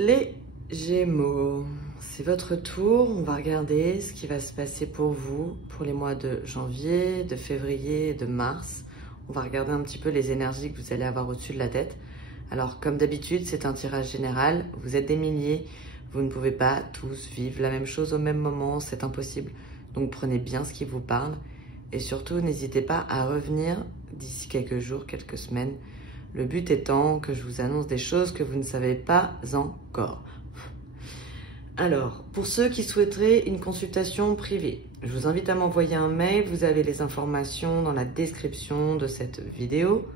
Les Gémeaux, c'est votre tour. On va regarder ce qui va se passer pour vous pour les mois de janvier, de février et de mars. On va regarder un petit peu les énergies que vous allez avoir au-dessus de la tête. Alors, comme d'habitude, c'est un tirage général. Vous êtes des milliers. Vous ne pouvez pas tous vivre la même chose au même moment. C'est impossible. Donc, prenez bien ce qui vous parle. Et surtout, n'hésitez pas à revenir d'ici quelques jours, quelques semaines. Le but étant que je vous annonce des choses que vous ne savez pas encore. Alors, pour ceux qui souhaiteraient une consultation privée, je vous invite à m'envoyer un mail. Vous avez les informations dans la description de cette vidéo.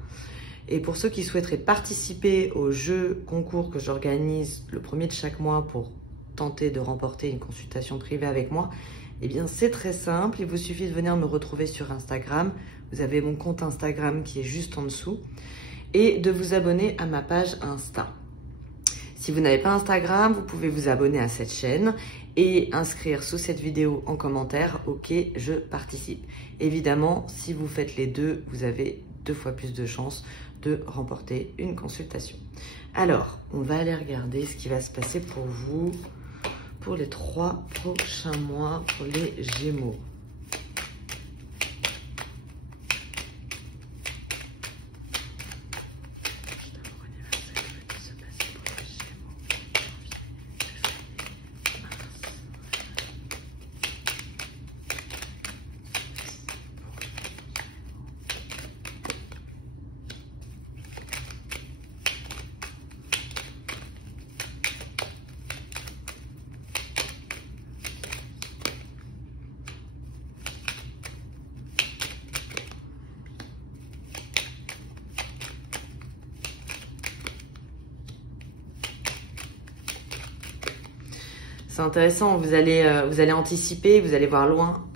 Et pour ceux qui souhaiteraient participer au jeu concours que j'organise le premier de chaque mois pour tenter de remporter une consultation privée avec moi, eh bien c'est très simple. Il vous suffit de venir me retrouver sur Instagram. Vous avez mon compte Instagram qui est juste en dessous. Et de vous abonner à ma page Insta. Si vous n'avez pas Instagram, vous pouvez vous abonner à cette chaîne et inscrire sous cette vidéo en commentaire « Ok, je participe ». Évidemment, si vous faites les deux, vous avez 2 fois plus de chances de remporter une consultation. Alors, on va aller regarder ce qui va se passer pour vous pour les 3 prochains mois pour les Gémeaux. C'est intéressant, vous allez anticiper, vous allez voir loin.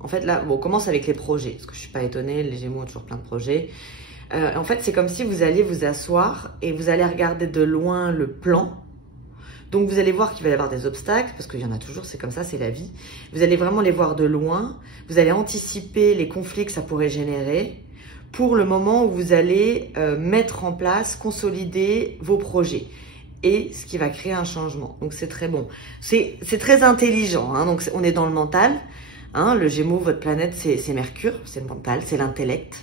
En fait, là, bon, on commence avec les projets, parce que je suis pas étonnée, les Gémeaux ont toujours plein de projets. En fait, c'est comme si vous alliez vous asseoir et vous allez regarder de loin le plan. Donc, vous allez voir qu'il va y avoir des obstacles, parce qu'il y en a toujours, c'est comme ça, c'est la vie. Vous allez vraiment les voir de loin. Vous allez anticiper les conflits que ça pourrait générer pour le moment où vous allez mettre en place, consolider vos projets. Et ce qui va créer un changement. Donc, c'est très bon. C'est très intelligent. Hein, donc, on est dans le mental. Hein, le Gémeaux, votre planète, c'est Mercure. C'est le mental, c'est l'intellect.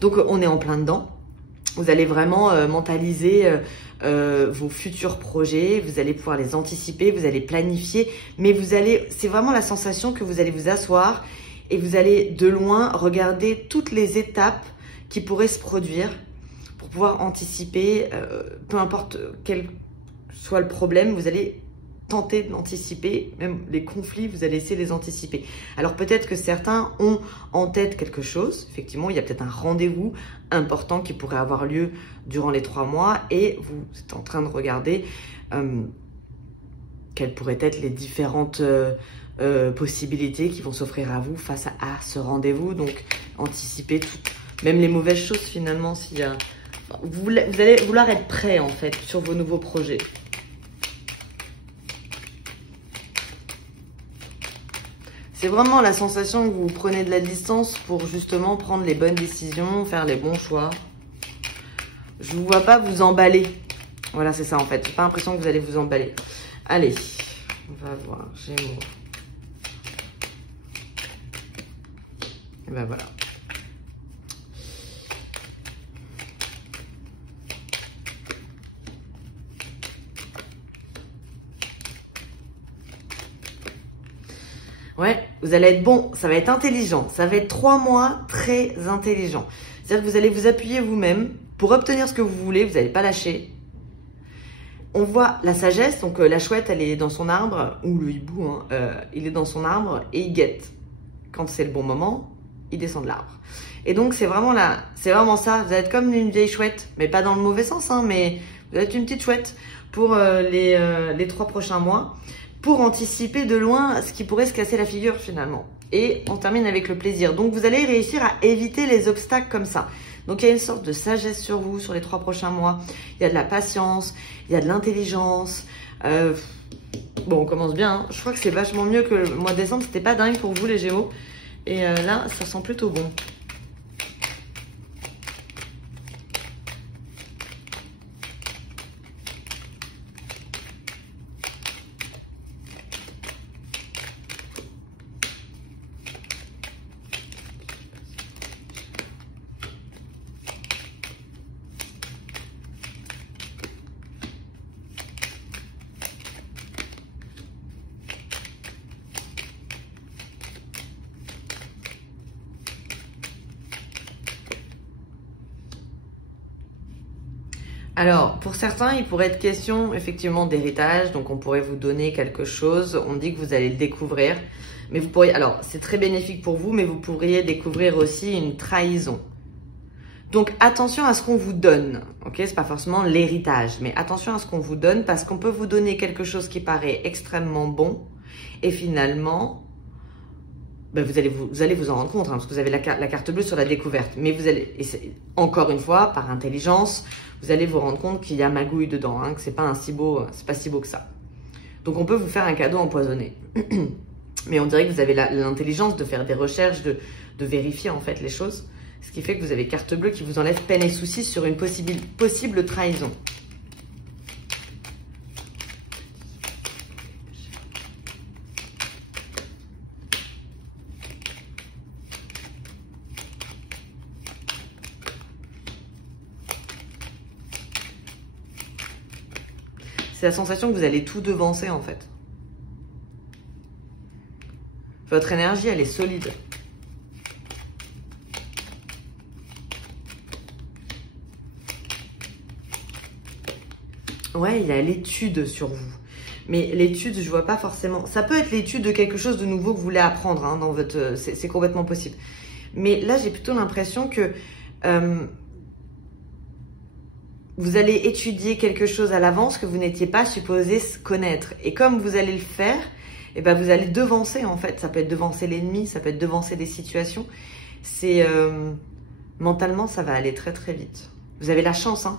Donc, on est en plein dedans. Vous allez vraiment mentaliser vos futurs projets. Vous allez pouvoir les anticiper. Vous allez planifier. Mais c'est vraiment la sensation que vous allez vous asseoir et vous allez de loin regarder toutes les étapes qui pourraient se produire pour pouvoir anticiper, peu importe quel soit le problème, vous allez tenter d'anticiper, même les conflits, vous allez essayer de les anticiper. Alors peut-être que certains ont en tête quelque chose, effectivement, il y a peut-être un rendez-vous important qui pourrait avoir lieu durant les 3 mois et vous êtes en train de regarder quelles pourraient être les différentes possibilités qui vont s'offrir à vous face à ce rendez-vous. Donc anticiper même les mauvaises choses finalement, s'il y a... Vous allez vouloir être prêt en fait sur vos nouveaux projets. C'est vraiment la sensation que vous prenez de la distance pour justement prendre les bonnes décisions, faire les bons choix. Je ne vous vois pas vous emballer. Voilà, c'est ça en fait. J'ai pas l'impression que vous allez vous emballer. Allez, on va voir. Gémeaux. Et ben voilà. Ouais, vous allez être bon, ça va être intelligent. Ça va être 3 mois très intelligents. C'est-à-dire que vous allez vous appuyer vous-même pour obtenir ce que vous voulez, vous n'allez pas lâcher. On voit la sagesse, donc la chouette, elle est dans son arbre, ou le hibou, hein, il est dans son arbre et il guette. Quand c'est le bon moment, il descend de l'arbre. Et donc, c'est vraiment ça. Vous allez être comme une vieille chouette, mais pas dans le mauvais sens, hein, mais vous allez être une petite chouette pour les 3 prochains mois. Pour anticiper de loin ce qui pourrait se casser la figure finalement. Et on termine avec le plaisir. Donc vous allez réussir à éviter les obstacles comme ça. Donc il y a une sorte de sagesse sur vous sur les 3 prochains mois. Il y a de la patience, il y a de l'intelligence. Bon, on commence bien. Hein. Je crois que c'est vachement mieux que le mois de décembre. C'était pas dingue pour vous les Gémeaux. Et là, ça sent plutôt bon. Alors, pour certains, il pourrait être question effectivement d'héritage, donc on pourrait vous donner quelque chose, on dit que vous allez le découvrir, mais vous pourriez, alors c'est très bénéfique pour vous, mais vous pourriez découvrir aussi une trahison. Donc attention à ce qu'on vous donne, ok? C'est pas forcément l'héritage, mais attention à ce qu'on vous donne parce qu'on peut vous donner quelque chose qui paraît extrêmement bon et finalement, ben vous allez vous en rendre compte, hein, parce que vous avez la carte bleue sur la découverte, mais vous allez, et encore une fois, par intelligence, vous allez vous rendre compte qu'il y a magouille dedans, hein, que c'est pas c'est pas si beau que ça. Donc on peut vous faire un cadeau empoisonné, mais on dirait que vous avez l'intelligence de faire des recherches, de vérifier en fait les choses. Ce qui fait que vous avez carte bleue qui vous enlève peine et soucis sur une possible trahison. C'est la sensation que vous allez tout devancer en fait. Votre énergie, elle est solide. Ouais, il y a l'étude sur vous. Mais l'étude, je vois pas forcément... Ça peut être l'étude de quelque chose de nouveau que vous voulez apprendre, hein, dans votre... C'est complètement possible. Mais là, j'ai plutôt l'impression que vous allez étudier quelque chose à l'avance que vous n'étiez pas supposé connaître. Et comme vous allez le faire, eh ben, vous allez devancer, en fait. Ça peut être devancer l'ennemi, ça peut être devancer des situations. C'est... mentalement, ça va aller très, très vite. Vous avez la chance, hein.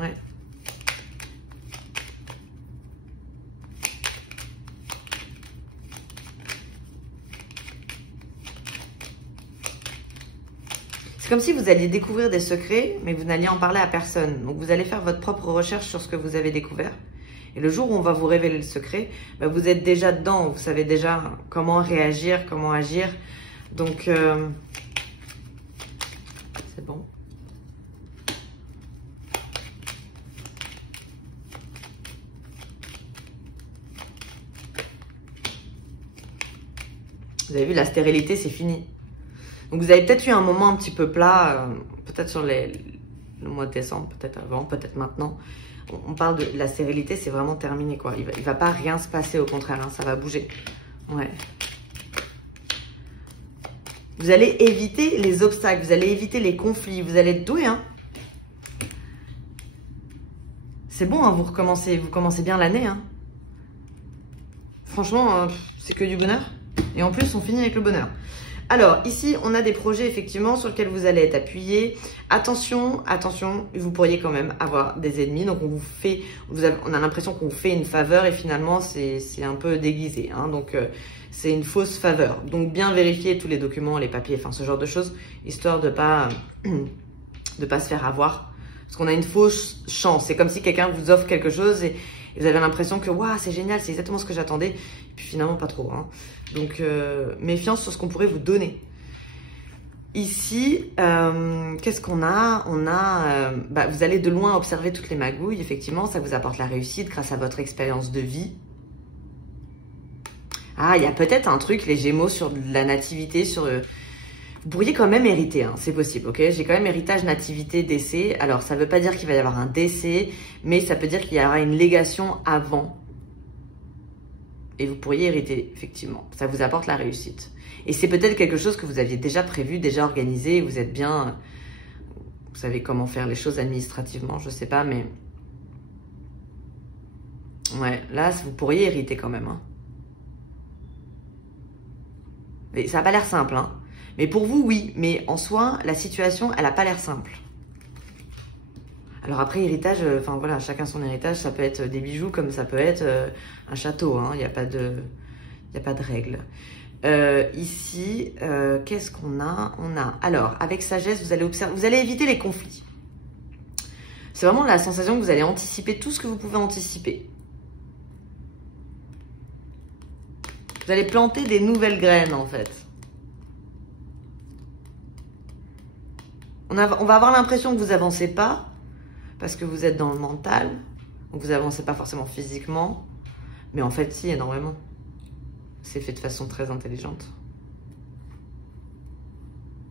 Ouais. C'est comme si vous alliez découvrir des secrets, mais vous n'alliez en parler à personne. Donc vous allez faire votre propre recherche sur ce que vous avez découvert. Et le jour où on va vous révéler le secret, bah vous êtes déjà dedans. Vous savez déjà comment réagir, comment agir. Donc, c'est bon. Vous avez vu, la stérilité, c'est fini. Donc vous avez peut-être eu un moment un petit peu plat, peut-être sur le mois de décembre, peut-être avant, peut-être maintenant. On parle de la stérilité, c'est vraiment terminé, quoi. Il va pas rien se passer, au contraire, hein, ça va bouger. Ouais. Vous allez éviter les obstacles, vous allez éviter les conflits, vous allez être doué, hein. C'est bon, hein, vous commencez bien l'année, hein. Franchement, c'est que du bonheur. Et en plus, on finit avec le bonheur. Alors, ici, on a des projets, effectivement, sur lesquels vous allez être appuyé. Attention, attention, vous pourriez quand même avoir des ennemis. Donc, on a l'impression qu'on vous fait une faveur et finalement, c'est un peu déguisé, hein. Donc, c'est une fausse faveur. Donc, bien vérifier tous les documents, les papiers, enfin, ce genre de choses, histoire de pas se faire avoir. Parce qu'on a une fausse chance. C'est comme si quelqu'un vous offre quelque chose et vous avez l'impression que waouh, c'est génial, c'est exactement ce que j'attendais. Et puis finalement, pas trop, hein. Donc, méfiance sur ce qu'on pourrait vous donner. Ici, qu'est-ce qu'on a? On a, vous allez de loin observer toutes les magouilles. Effectivement, ça vous apporte la réussite grâce à votre expérience de vie. Ah, il y a peut-être un truc, les Gémeaux, sur la nativité, sur... Vous pourriez quand même hériter, hein, c'est possible, ok? J'ai quand même héritage, nativité, décès. Alors, ça ne veut pas dire qu'il va y avoir un décès, mais ça peut dire qu'il y aura une légation avant. Et vous pourriez hériter, effectivement. Ça vous apporte la réussite. Et c'est peut-être quelque chose que vous aviez déjà prévu, déjà organisé, vous êtes bien... Vous savez comment faire les choses administrativement, je sais pas, mais... Ouais, là, vous pourriez hériter quand même, hein. Mais ça n'a pas l'air simple, hein. Mais pour vous, oui. Mais en soi, la situation, elle n'a pas l'air simple. Alors après, héritage, enfin voilà, chacun son héritage. Ça peut être des bijoux comme ça peut être un château. Hein, il n'y a pas de règle. Ici, qu'est-ce qu'on a? On a, alors, avec sagesse, vous allez observer, vous allez éviter les conflits. C'est vraiment la sensation que vous allez anticiper tout ce que vous pouvez anticiper. Vous allez planter des nouvelles graines, en fait. On va avoir l'impression que vous avancez pas parce que vous êtes dans le mental. Donc vous avancez pas forcément physiquement. Mais en fait, si, énormément. c'est fait de façon très intelligente.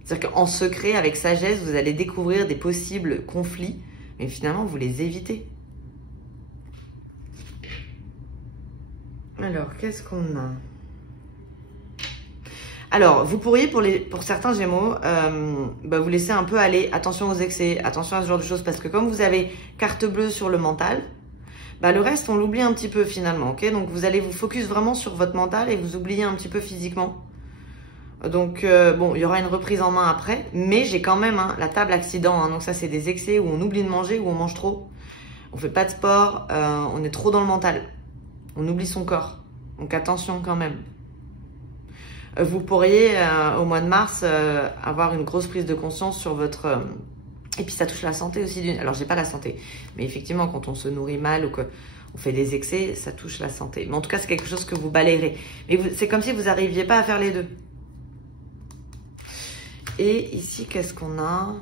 C'est-à-dire qu'en secret, avec sagesse, vous allez découvrir des possibles conflits, mais finalement, vous les évitez. Alors, qu'est-ce qu'on a? Alors, vous pourriez, pour certains Gémeaux, vous laisser un peu aller. Attention aux excès, attention à ce genre de choses, parce que comme vous avez carte bleue sur le mental, le reste, on l'oublie un petit peu finalement, ok? Donc, vous allez vous focus vraiment sur votre mental et vous oubliez un petit peu physiquement. Donc, bon, il y aura une reprise en main après, mais j'ai quand même la table accident. Donc ça, c'est des excès où on oublie de manger, où on mange trop. On fait pas de sport, on est trop dans le mental. On oublie son corps. Donc attention quand même. Vous pourriez, au mois de mars, avoir une grosse prise de conscience sur votre... Et puis ça touche la santé aussi. Alors, j'ai pas la santé. Mais effectivement, quand on se nourrit mal ou qu'on fait des excès, ça touche la santé. Mais en tout cas, c'est quelque chose que vous balayerez. Mais c'est comme si vous n'arriviez pas à faire les deux. Et ici, qu'est-ce qu'on a?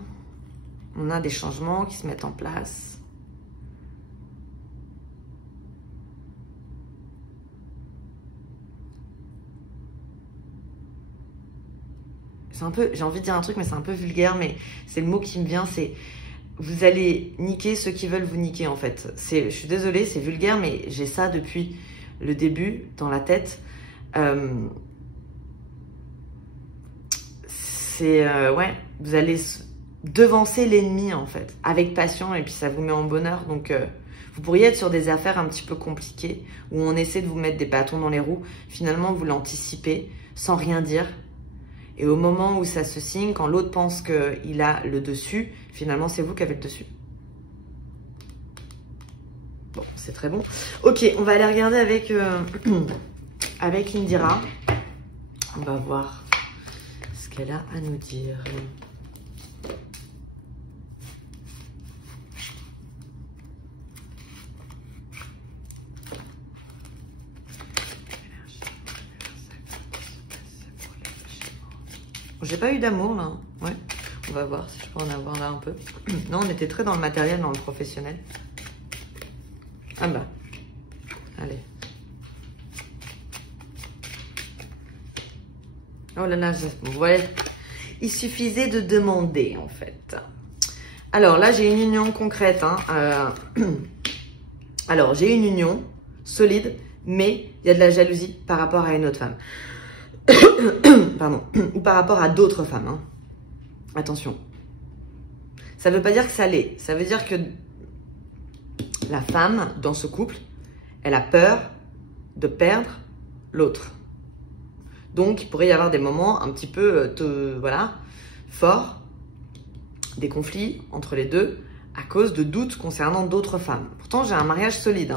On a des changements qui se mettent en place. C'est un peu, j'ai envie de dire un truc, mais c'est un peu vulgaire, mais c'est le mot qui me vient, c'est vous allez niquer ceux qui veulent vous niquer, en fait. Je suis désolée, c'est vulgaire, mais j'ai ça depuis le début dans la tête. Ouais, vous allez devancer l'ennemi, en fait, avec passion, et puis ça vous met en bonheur. Donc, vous pourriez être sur des affaires un petit peu compliquées, où on essaie de vous mettre des bâtons dans les roues. Finalement, vous l'anticipez sans rien dire. Et au moment où ça se signe, quand l'autre pense qu'il a le dessus, finalement, c'est vous qui avez le dessus. Bon, c'est très bon. Ok, on va aller regarder avec, avec Indira. On va voir ce qu'elle a à nous dire. J'ai pas eu d'amour là, ouais. On va voir si je peux en avoir là un peu. Non, on était très dans le matériel, dans le professionnel. Ah bah, allez. Oh là là, vous voyez, il suffisait de demander en fait. Alors là, j'ai une union concrète. Alors, j'ai une union solide, mais il y a de la jalousie par rapport à une autre femme. Pardon, ou par rapport à d'autres femmes. Attention. Ça ne veut pas dire que ça l'est. Ça veut dire que la femme, dans ce couple, elle a peur de perdre l'autre. Donc, il pourrait y avoir des moments un petit peu, voilà, forts, des conflits entre les deux, à cause de doutes concernant d'autres femmes. Pourtant, j'ai un mariage solide,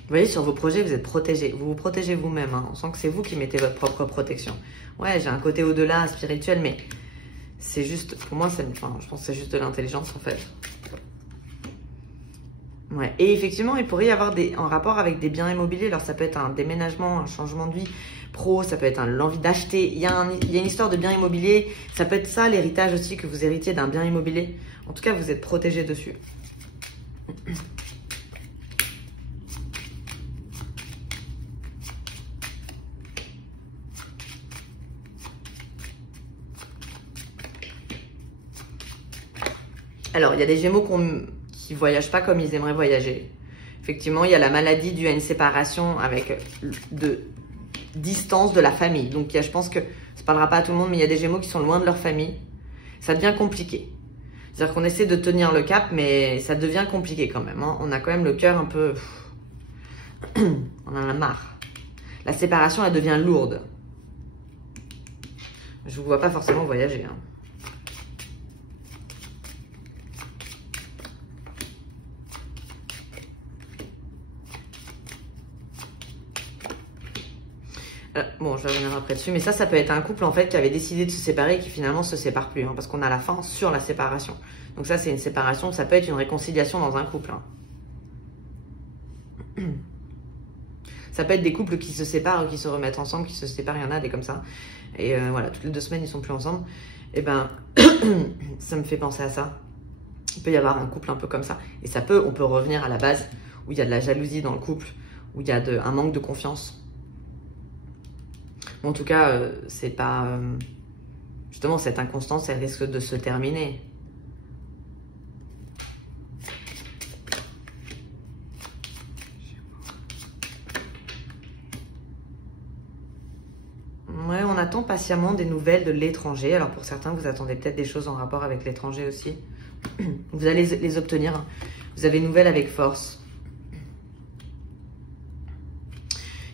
Vous voyez, sur vos projets, vous êtes protégés. Vous vous protégez vous-même. On sent que c'est vous qui mettez votre propre protection. Ouais, j'ai un côté au-delà, spirituel, mais c'est juste... Pour moi, je pense que c'est juste de l'intelligence, en fait. Ouais. Et effectivement, il pourrait y avoir en rapport avec des biens immobiliers. Alors, ça peut être un déménagement, un changement de vie pro. Ça peut être l'envie d'acheter. Il y a une histoire de biens immobiliers. Ça peut être ça, l'héritage aussi, que vous héritiez d'un bien immobilier. En tout cas, vous êtes protégé dessus. Alors, il y a des Gémeaux qui ne voyagent pas comme ils aimeraient voyager. Effectivement, il y a la maladie due à une séparation avec de distance de la famille. Donc, je pense que ça ne parlera pas à tout le monde, mais il y a des Gémeaux qui sont loin de leur famille. Ça devient compliqué. C'est-à-dire qu'on essaie de tenir le cap, mais ça devient compliqué quand même. On a quand même le cœur un peu... On en a marre. La séparation, elle devient lourde. Je ne vous vois pas forcément voyager. Bon, je vais revenir après dessus, mais ça peut être un couple en fait qui avait décidé de se séparer et qui finalement se sépare plus, parce qu'on a la fin sur la séparation. Donc ça, c'est une séparation, ça peut être une réconciliation dans un couple. Ça peut être des couples qui se séparent, qui se remettent ensemble, qui se séparent, il y en a des comme ça. Et voilà, toutes les 2 semaines, ils sont plus ensemble. Et ben, ça me fait penser à ça. Il peut y avoir un couple un peu comme ça. Et on peut revenir à la base où il y a de la jalousie dans le couple, où il y a un manque de confiance. Bon, en tout cas, c'est pas... justement, cette inconstance, elle risque de se terminer. Ouais, on attend patiemment des nouvelles de l'étranger. Alors pour certains, vous attendez peut-être des choses en rapport avec l'étranger aussi. Vous allez les obtenir. Vous avez nouvelles avec force.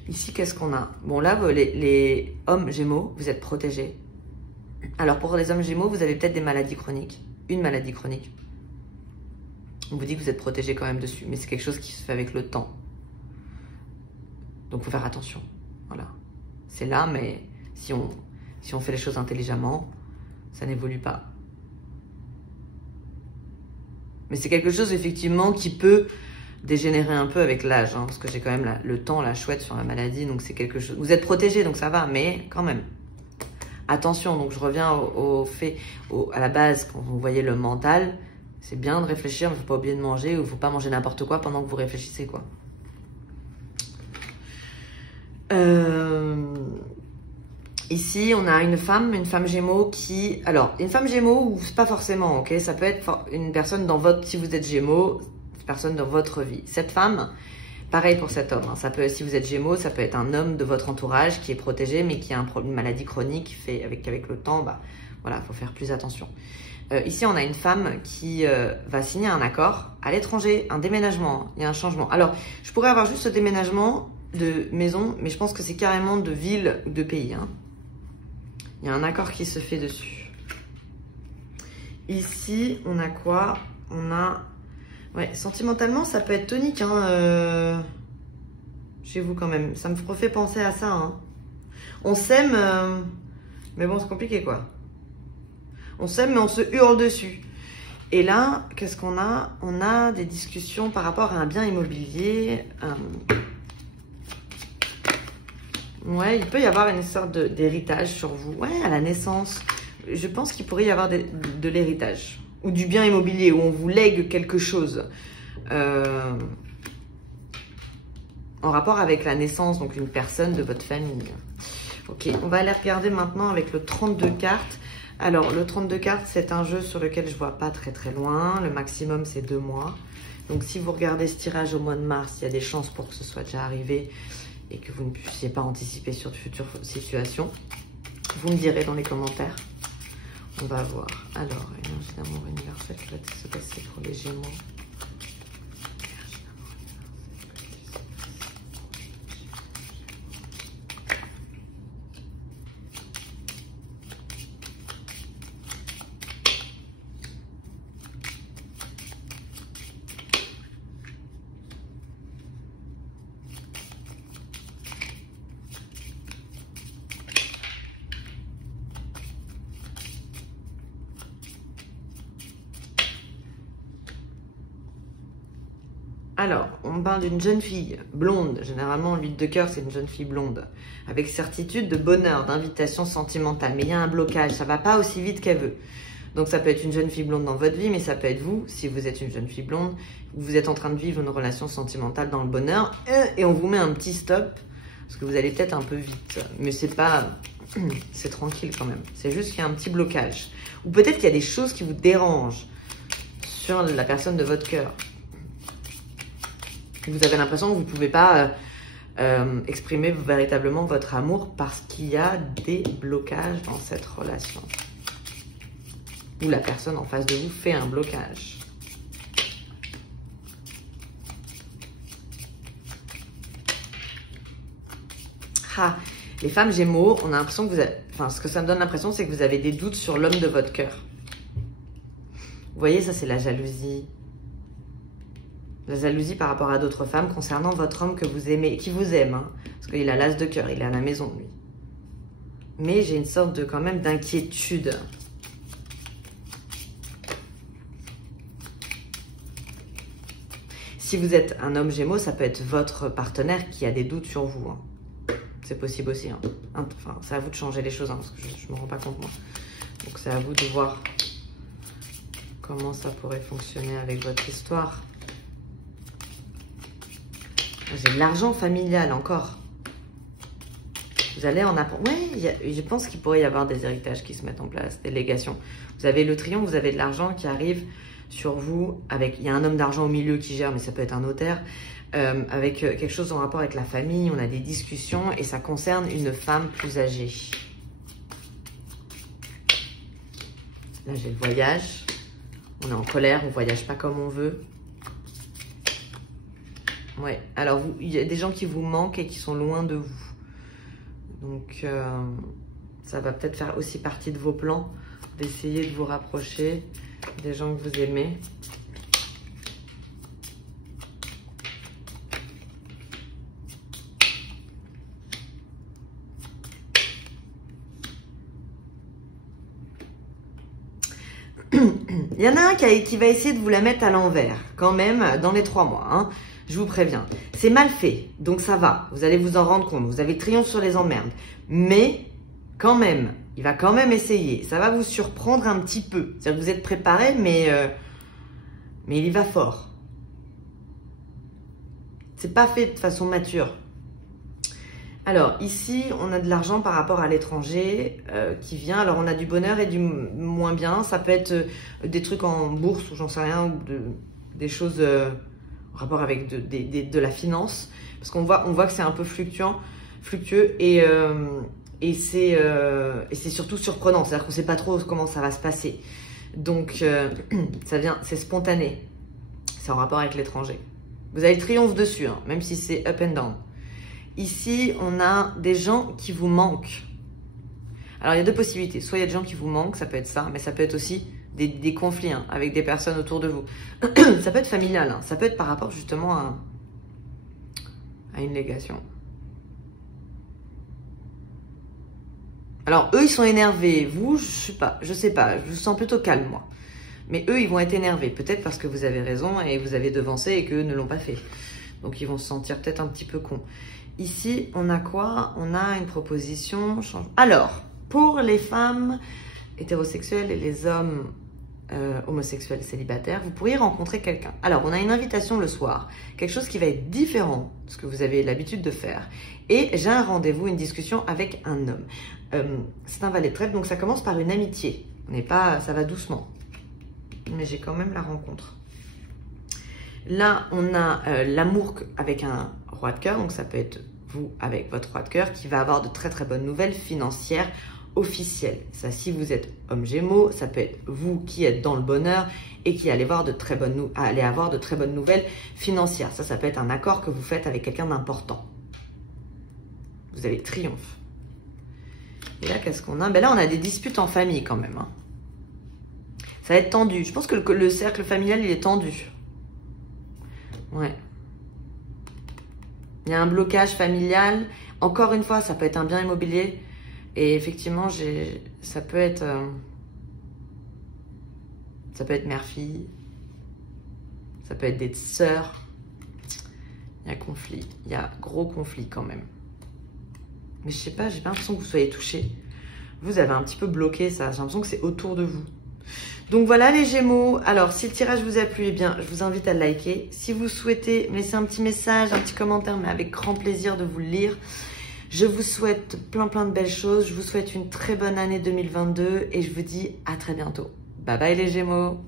Ici, qu'est-ce qu'on a? Bon, là, les hommes Gémeaux, vous êtes protégés. Alors pour les hommes Gémeaux, vous avez peut-être des maladies chroniques. Une maladie chronique. On vous dit que vous êtes protégés quand même dessus. Mais c'est quelque chose qui se fait avec le temps. Donc il faut faire attention. Voilà. C'est là, mais si on fait les choses intelligemment, ça n'évolue pas. Mais c'est quelque chose, effectivement, qui peut dégénérer un peu avec l'âge. Hein, parce que j'ai quand même le temps, la chouette sur la maladie. Donc c'est quelque chose... Vous êtes protégés, donc ça va. Mais quand même, attention. Donc je reviens à la base, quand vous voyez le mental, c'est bien de réfléchir, mais il ne faut pas oublier de manger. Ou il ne faut pas manger n'importe quoi pendant que vous réfléchissez, quoi. Ici, on a une femme Gémeaux qui... Alors, une femme Gémeaux, ou pas forcément, ok? Ça peut être une personne dans votre... Si vous êtes Gémeaux, une personne dans votre vie. Cette femme, pareil pour cet homme. Hein, ça peut, si vous êtes Gémeaux, ça peut être un homme de votre entourage qui est protégé, mais qui a une maladie chronique qui fait avec le temps, bah, voilà, faut faire plus attention. Ici, on a une femme qui va signer un accord à l'étranger, un déménagement. Il y a un changement. Alors, je pourrais avoir juste ce déménagement de maison, mais je pense que c'est carrément de ville ou de pays. Hein. Il y a un accord qui se fait dessus. Ici, on a quoi? On a... Ouais, sentimentalement, ça peut être tonique, hein, chez vous quand même. Ça me refait penser à ça. Hein. On s'aime, mais bon, c'est compliqué, quoi. On s'aime, mais on se hurle dessus. Et là, qu'est-ce qu'on a? On a des discussions par rapport à un bien immobilier. Ouais, il peut y avoir une sorte d'héritage sur vous. Ouais, à la naissance. Je pense qu'il pourrait y avoir de l'héritage. Ou du bien immobilier, où on vous lègue quelque chose. En rapport avec la naissance, donc une personne de votre famille. Ok, on va aller regarder maintenant avec le 32 cartes. Alors, le 32 cartes, c'est un jeu sur lequel je vois pas très très loin. Le maximum, c'est 2 mois. Donc, si vous regardez ce tirage au mois de mars, il y a des chances pour que ce soit déjà arrivé et que vous ne puissiez pas anticiper sur de futures situations. Vous me direz dans les commentaires. On va voir. Alors, énergie d'amour universel qui va se passer pour les Gémeaux. Alors, on parle d'une jeune fille blonde. Généralement, l'huile de cœur, c'est une jeune fille blonde. Avec certitude de bonheur, d'invitation sentimentale. Mais il y a un blocage, ça va pas aussi vite qu'elle veut. Donc, ça peut être une jeune fille blonde dans votre vie, mais ça peut être vous, si vous êtes une jeune fille blonde. Vous êtes en train de vivre une relation sentimentale dans le bonheur. Et on vous met un petit stop, parce que vous allez peut-être un peu vite. Mais c'est pas... c'est tranquille quand même. C'est juste qu'il y a un petit blocage. Ou peut-être qu'il y a des choses qui vous dérangent sur la personne de votre cœur. Vous avez l'impression que vous ne pouvez pas exprimer véritablement votre amour parce qu'il y a des blocages dans cette relation. Ou la personne en face de vous fait un blocage. Ah, les femmes Gémeaux, on a l'impression que vous avez... Enfin, ce que ça me donne l'impression, c'est que vous avez des doutes sur l'homme de votre cœur. Vous voyez, ça c'est la jalousie. La jalousie par rapport à d'autres femmes concernant votre homme que vous aimez, qui vous aime. Hein, parce qu'il a l'as de cœur, il est à la maison, lui. Mais j'ai une sorte de, quand même, d'inquiétude. Si Si vous êtes un homme Gémeaux, ça peut être votre partenaire qui a des doutes sur vous. Hein. C'est possible aussi. Hein. Enfin, c'est à vous de changer les choses, hein, parce que je ne me rends pas compte moi. Donc c'est à vous de voir comment ça pourrait fonctionner avec votre histoire. J'ai de l'argent familial encore. Vous allez en apprendre. Ouais, je pense qu'il pourrait y avoir des héritages qui se mettent en place, des légations. Vous avez le triomphe, vous avez de l'argent qui arrive sur vous. Il y a un homme d'argent au milieu qui gère, mais ça peut être un notaire. Avec quelque chose en rapport avec la famille, on a des discussions et ça concerne une femme plus âgée. Là, j'ai le voyage. On est en colère, on ne voyage pas comme on veut. Ouais, alors il y a des gens qui vous manquent et qui sont loin de vous. Donc, ça va peut-être faire aussi partie de vos plans d'essayer de vous rapprocher des gens que vous aimez. Il y en a un qui va essayer de vous la mettre à l'envers, quand même, dans les 3 mois. Hein. Je vous préviens. C'est mal fait, donc ça va. Vous allez vous en rendre compte. Vous avez triomphe sur les emmerdes. Mais, quand même, il va quand même essayer. Ça va vous surprendre un petit peu. C'est-à-dire que vous êtes préparé, mais il y va fort. C'est pas fait de façon mature. Alors, ici, on a de l'argent par rapport à l'étranger qui vient. Alors, on a du bonheur et du moins bien. Ça peut être des trucs en bourse ou j'en sais rien, ou des choses en rapport avec de la finance. Parce qu'on voit que c'est un peu fluctueux et c'est surtout surprenant. C'est-à-dire qu'on ne sait pas trop comment ça va se passer. Donc, c'est spontané. C'est en rapport avec l'étranger. Vous avez le triomphe dessus, hein, même si c'est up and down. Ici, on a des gens qui vous manquent. Alors, il y a 2 possibilités. Soit il y a des gens qui vous manquent, ça peut être ça, mais ça peut être aussi des conflits hein, avec des personnes autour de vous. Ça peut être familial, hein, ça peut être par rapport justement à une légation. Alors, eux, ils sont énervés. Vous, je sais pas, je vous sens plutôt calme, moi. Mais eux, ils vont être énervés. Peut-être parce que vous avez raison et vous avez devancé et qu'eux ne l'ont pas fait. Donc, ils vont se sentir peut-être un petit peu cons. Ici, on a quoi? On a une proposition. Alors, pour les femmes hétérosexuelles et les hommes homosexuels célibataires, vous pourriez rencontrer quelqu'un. Alors, on a une invitation le soir. Quelque chose qui va être différent de ce que vous avez l'habitude de faire. Et j'ai un rendez-vous, une discussion avec un homme. C'est un valet de trèfle, donc ça commence par une amitié. Ça va doucement. Mais j'ai quand même la rencontre. Là, on a l'amour avec un roi de cœur, donc ça peut être vous avec votre roi de cœur qui va avoir de très très bonnes nouvelles financières officielles. Ça, si vous êtes homme Gémeaux, ça peut être vous qui êtes dans le bonheur et qui allez avoir de très bonnes nouvelles financières. Ça peut être un accord que vous faites avec quelqu'un d'important. Vous avez triomphe. Et là, qu'est-ce qu'on a? Ben là, on a des disputes en famille quand même. Hein. Ça va être tendu. Je pense que le cercle familial, il est tendu. Ouais. Il y a un blocage familial. Encore une fois, ça peut être un bien immobilier. Et effectivement, ça peut être mère-fille. Ça peut être des sœurs. Il y a conflit. Il y a gros conflit quand même. Mais je sais pas, j'ai pas l'impression que vous soyez touchés. Vous avez un petit peu bloqué ça. J'ai l'impression que c'est autour de vous. Donc voilà les Gémeaux. Alors, si le tirage vous a plu, eh bien, je vous invite à le liker. Si vous souhaitez me laisser un petit message, un petit commentaire, mais avec grand plaisir de vous le lire. Je vous souhaite plein de belles choses. Je vous souhaite une très bonne année 2022 et je vous dis à très bientôt. Bye bye les Gémeaux.